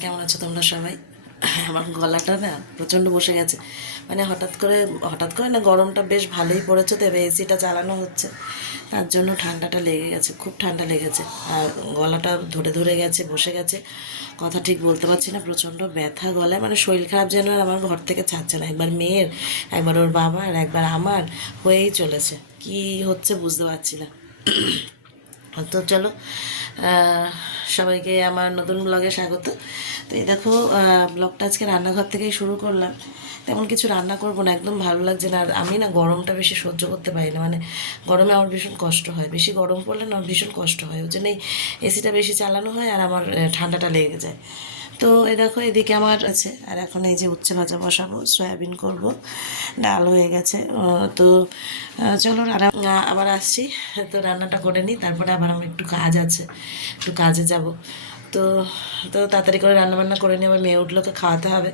কেমন আছো তোমরা সবাই? আমার গলাটা না প্রচণ্ড বসে গেছে। মানে হঠাৎ করে হঠাৎ করে না গরমটা বেশ ভালোই পড়েছে তো, এবার এসিটা চালানো হচ্ছে। তার জন্য ঠান্ডাটা লেগে গেছে, খুব ঠান্ডা লেগেছে। আর গলাটা ধরে ধরে গেছে, বসে গেছে। কথা ঠিক বলতে পারছি না, প্রচণ্ড ব্যথা গলায়। মানে শরীর খারাপ যেন আমার ঘর থেকে ছাড়ছে না। একবার মেয়ের, একবার ওর বাবার একবার আমার হয়েই চলেছে। কি হচ্ছে বুঝতে পারছি না। তো চলো সবাইকে আমার নতুন ব্লগে স্বাগত। তো এই দেখো ব্লগটা আজকে রান্নাঘর থেকেই শুরু করলাম। তেমন কিছু রান্না করব না, একদম ভালো লাগছে না। আর আমি না গরমটা বেশি সহ্য করতে পারি না। মানে গরমে আমার ভীষণ কষ্ট হয়। বেশি গরম পড়লে না ভীষণ কষ্ট হয়। ওই জন্যই এসিটা বেশি চালানো হয় আর আমার ঠান্ডাটা লেগে যায়। তো এ দেখো, এদিকে আমার আছে। আর এখন এই যে উচ্ছে ভাজা বসাবো, সয়াবিন করব। ডাল হয়ে গেছে। তো চলো আবার আসছি। তো রান্নাটা করে নিই, তারপরে আবার আমার একটু কাজ আছে। একটু কাজে যাব। তো তো তাড়াতাড়ি করে রান্নাবান্না করে নিই আবার মেয়ে উঠলোকে খাওয়াতে হবে।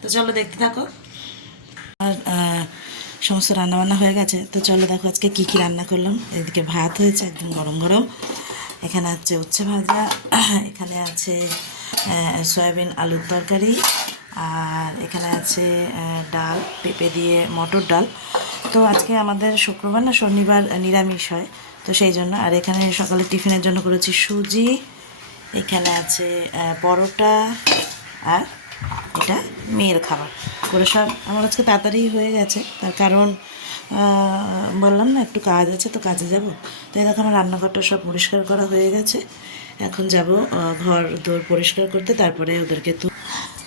তো চলো দেখতে থাকো। আর সমস্ত রান্নাবান্না হয়ে গেছে। তো চলো দেখো আজকে কী কী রান্না করলাম। এদিকে ভাত হয়েছে, একদম গরম গরম। এখানে আছে উচ্ছে ভাজা, এখানে আছে সয়াবিন আলুর তরকারি আর এখানে আছে ডাল, পেঁপে দিয়ে মটর ডাল। তো আজকে আমাদের শুক্রবার না, শনিবার নিরামিষ হয়, তো সেই জন্য। আর এখানে সকালে টিফিনের জন্য করেছি সুজি, এখানে আছে পরোটা আর এটা মেয়ের খাবার। করে সব আমার আজকে তাড়াতাড়ি হয়ে গেছে, তার কারণ বললাম না, একটু কাজ আছে তো কাজে যাব। তো এই দেখো আমার রান্নাঘরটা সব পরিষ্কার করা হয়ে গেছে। এখন যাব ঘর দোর পরিষ্কার করতে, তারপরে ওদেরকে তু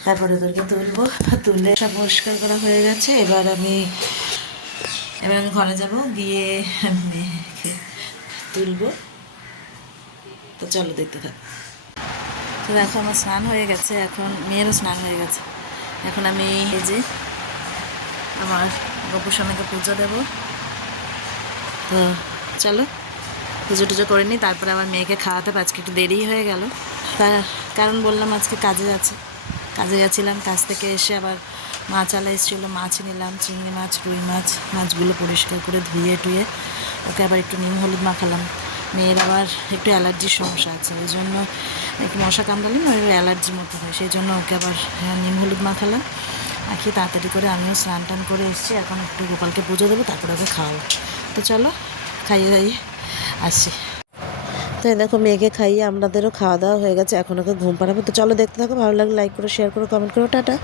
তারপরে ওদেরকে তুলবো। তুলে সব পরিষ্কার করা হয়ে গেছে। এবার আমি এবার আমি ঘরে যাব, গিয়ে তুলবো। তো চলো দেখতে থাক। তো দেখো আমার স্নান হয়ে গেছে। এখন মেয়েরও স্নান হয়ে গেছে। এখন আমি এই যে আমার গোপুস্বামীকে পুজো দেবো। তো চলো পুজো টুজো করে নিই তারপরে আমার মেয়েকে খাওয়াতে। আজকে একটু দেরি হয়ে গেল। তার কারণ বললাম আজকে কাজে যাচ্ছে। কাজে গেছিলাম কাজ থেকে এসে আবার মাছ আলা এসেছিল মাছ নিলাম চিংড়ি মাছ রুই মাছ মাছগুলো পরিষ্কার করে ধুয়ে টুয়ে ওকে আবার একটু নিম হলুদ মাখালাম। মেয়ের আবার একটু অ্যালার্জির সমস্যা আছে ওই জন্য একটু মশা কামড়ালে না ওই অ্যালার্জির মতো হয় সেই জন্য ওকে আবার হ্যাঁ, নিম হলুদ মাখালাম। মাখিয়ে তাড়াতাড়ি করে আমিও স্নান টান করে এসেছি। এখন একটু গোপালকে পুজো দেবো, তারপরে ওকে খাওয়াবো। তো চলো, খাইয়ে দাইয়ে আসছি তো দেখো, মেয়েকে খাইয়ে আমাদেরও খাওয়া দাওয়া হয়ে গেছে, এখন ওকে ঘুম পাড়াবো। তো চলো দেখতে থাকো, ভালো লাগলে লাইক করো শেয়ার করো কমেন্ট করো, টাটা।